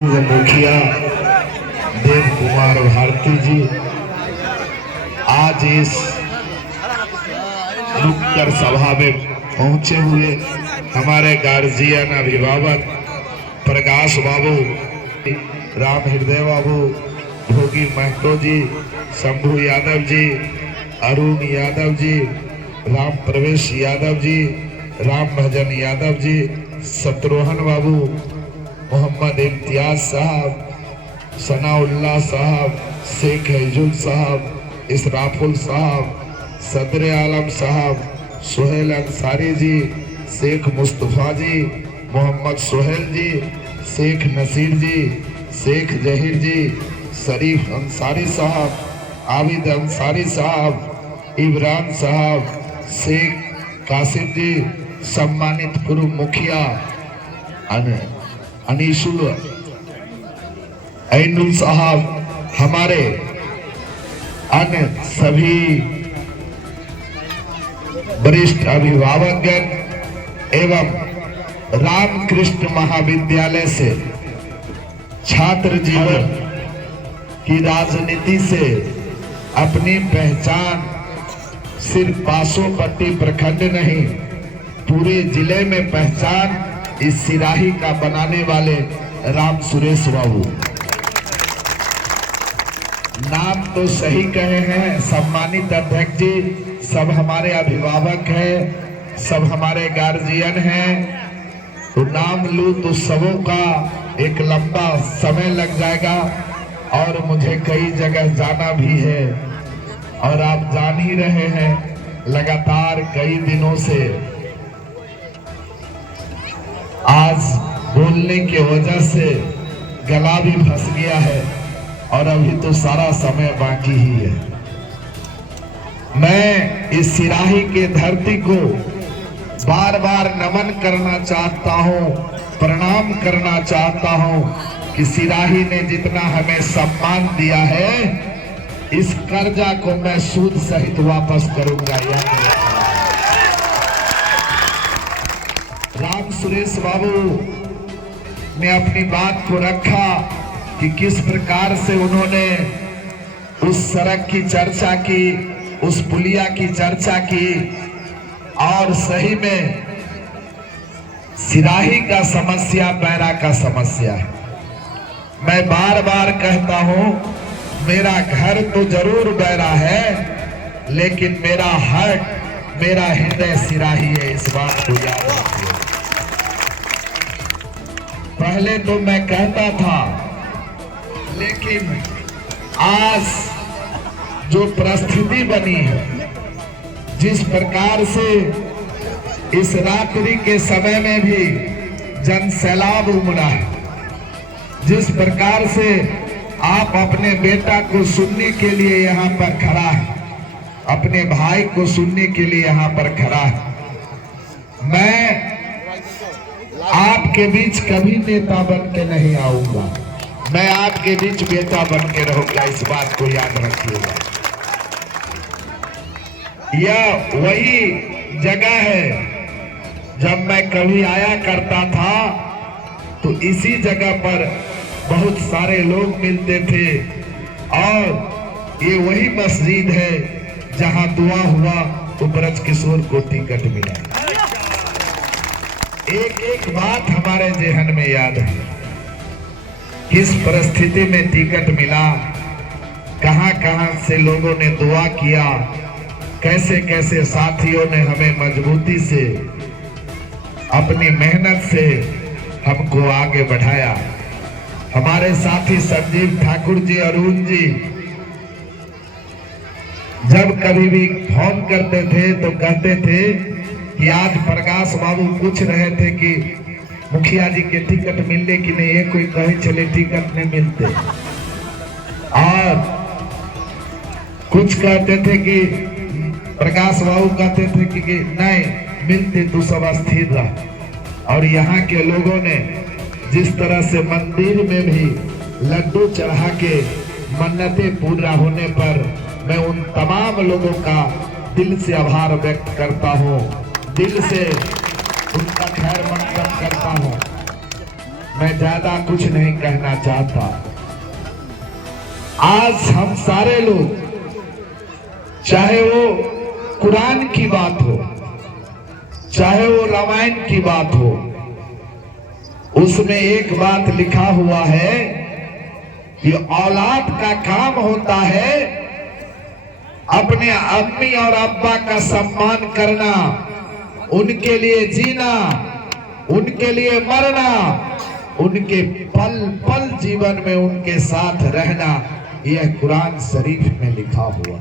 मुखिया देव कुमार भारती जी आज इस नुक्कड़ सभा में पहुंचे हुए हमारे गार्जियन अभिभावक प्रकाश बाबू, राम हृदय बाबू, भोगी महतो जी, शंभू यादव जी, अरुण यादव जी, राम प्रवेश यादव जी, राम भजन यादव जी, शत्रुघ्न बाबू, मोहम्मद इम्तियाज साहब, सनाउल्लाह साहब, शेख हजूल साहब, इसराफुल साहब, सदर आलम साहब, सुहेल अंसारी जी, शेख मुस्तफ़ा जी, मोहम्मद सुहेल जी, शेख नसीर जी, शेख जहीर जी, शरीफ अंसारी साहब, आबिद अंसारी साहब, इमरान साहब, शेख कासिम जी, सम्मानित पूर्व मुखिया अनीसुल ऐनुल साहब, हमारे अन्य सभी वरिष्ठ अभिभावकगण एवं रामकृष्ण महाविद्यालय से छात्र जीवन की राजनीति से अपनी पहचान सिर्फ बासोपट्टी प्रखंड नहीं पूरे जिले में पहचान इस सिराही का बनाने वाले राम सुरेश बाबू, नाम तो सही कहे हैं। सम्मानित अध्यक्ष जी, सब हमारे अभिभावक हैं, सब हमारे गार्जियन हैं, तो नाम लूं तो सबों का एक लंबा समय लग जाएगा और मुझे कई जगह जाना भी है और आप जान ही रहे हैं लगातार कई दिनों से आज बोलने की वजह से गला भी फंस गया है और अभी तो सारा समय बाकी ही है। मैं इस सिराही के धरती को बार बार नमन करना चाहता हूं, प्रणाम करना चाहता हूं कि सिराही ने जितना हमें सम्मान दिया है इस कर्जा को मैं सूद सहित वापस करूंगा। राम सुरेश बाबू ने अपनी बात को रखा कि किस प्रकार से उन्होंने उस सड़क की चर्चा की, उस पुलिया की चर्चा की और सही में सिराही का समस्या बैरा का समस्या है। मैं बार बार कहता हूं मेरा घर तो जरूर बैरा है लेकिन मेरा हार्ट, मेरा हृदय सिराही है, इस बात को याद रखिए। पहले तो मैं कहता था लेकिन आज जो परिस्थिति बनी है, जिस प्रकार से इस रात्रि के समय में भी जन सैलाब उमड़ा है, जिस प्रकार से आप अपने बेटा को सुनने के लिए यहाँ पर खड़ा है, अपने भाई को सुनने के लिए यहाँ पर खड़ा है, मैं आपके बीच कभी नेता बन के नहीं आऊंगा, मैं आपके बीच बेटा बन के रहूंगा, इस बात को याद रखिएगा। यह वही जगह है जब मैं कभी आया करता था तो इसी जगह पर बहुत सारे लोग मिलते थे और ये वही मस्जिद है जहां दुआ हुआ तो ब्रज किशोर को टिकट मिला। एक एक बात हमारे जहन में याद है, किस परिस्थिति में टिकट मिला, कहां कहां से लोगों ने दुआ किया, कैसे कैसे साथियों ने हमें मजबूती से अपनी मेहनत से हमको आगे बढ़ाया। हमारे साथी संजीव ठाकुर जी, अरुण जी जब कभी भी फोन करते थे तो कहते थे कि आज प्रकाश बाबू पूछ रहे थे कि मुखिया जी के टिकट मिलने की नहीं है, कोई कहे चले टिकट नहीं मिलते, और कुछ कहते थे कि प्रकाश बाबू कहते थे कि नहीं मिलते तो सब अस्थिर रहा। और यहाँ के लोगों ने जिस तरह से मंदिर में भी लड्डू चढ़ा के मन्नतें पूरा होने पर मैं उन तमाम लोगों का दिल से आभार व्यक्त करता हूँ, दिल से उनका खैर मकदम करता हूँ। मैं ज्यादा कुछ नहीं कहना चाहता। आज हम सारे लोग, चाहे वो कुरान की बात हो, चाहे वो रामायण की बात हो, उसमें एक बात लिखा हुआ है कि औलाद का काम होता है अपने अम्मी और अब्बा का सम्मान करना, उनके लिए जीना, उनके लिए मरना, उनके पल पल जीवन में उनके साथ रहना। यह कुरान शरीफ में लिखा हुआ।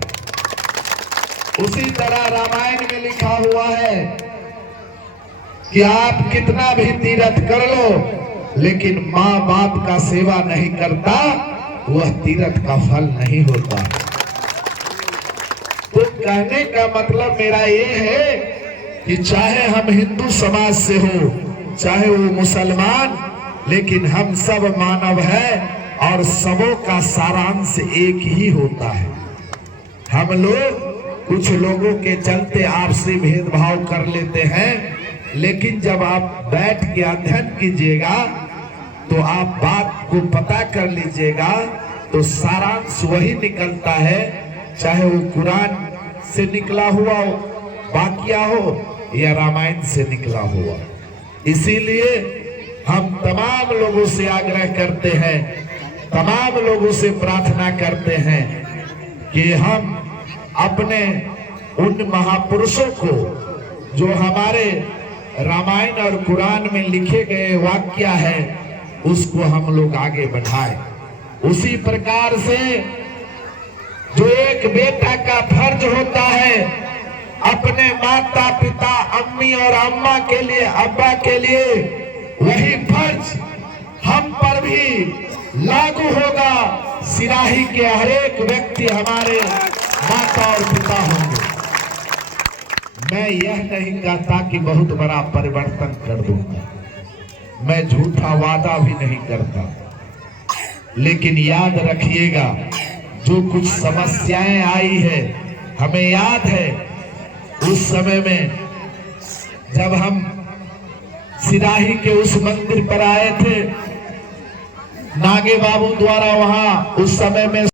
उसी तरह रामायण में लिखा हुआ है कि आप कितना भी तीरथ कर लो, लेकिन माँ बाप का सेवा नहीं करता, वह तीरथ का फल नहीं होता। तो कहने का मतलब मेरा ये है कि चाहे हम हिंदू समाज से हो, चाहे वो मुसलमान, लेकिन हम सब मानव हैं और सबों का सारांश एक ही होता है। हम लोग कुछ लोगों के चलते आपसी भेदभाव कर लेते हैं, लेकिन जब आप बैठ के अध्ययन कीजिएगा तो आप बात को पता कर लीजिएगा तो सारांश वही निकलता है, चाहे वो कुरान से निकला हुआ वाकया हो या रामायण से निकला हुआ। इसीलिए हम तमाम लोगों से आग्रह करते हैं, तमाम लोगों से प्रार्थना करते हैं कि हम अपने उन महापुरुषों को जो हमारे रामायण और कुरान में लिखे गए वाक्य है उसको हम लोग आगे बढ़ाएं। उसी प्रकार से जो एक बेटा का फर्ज होता है अपने माता पिता अम्मी और अम्मा के लिए, अब्बा के लिए, वही फर्ज हम पर भी लागू होगा। सिराही के हर एक व्यक्ति हमारे माता और पिता होंगे। मैं यह नहीं कहता कि बहुत बड़ा परिवर्तन कर दूंगा, मैं झूठा वादा भी नहीं करता, लेकिन याद रखिएगा जो कुछ समस्याएं आई है, हमें याद है उस समय में जब हम सिराही के उस मंदिर पर आए थे, नागे बाबू द्वारा वहां उस समय में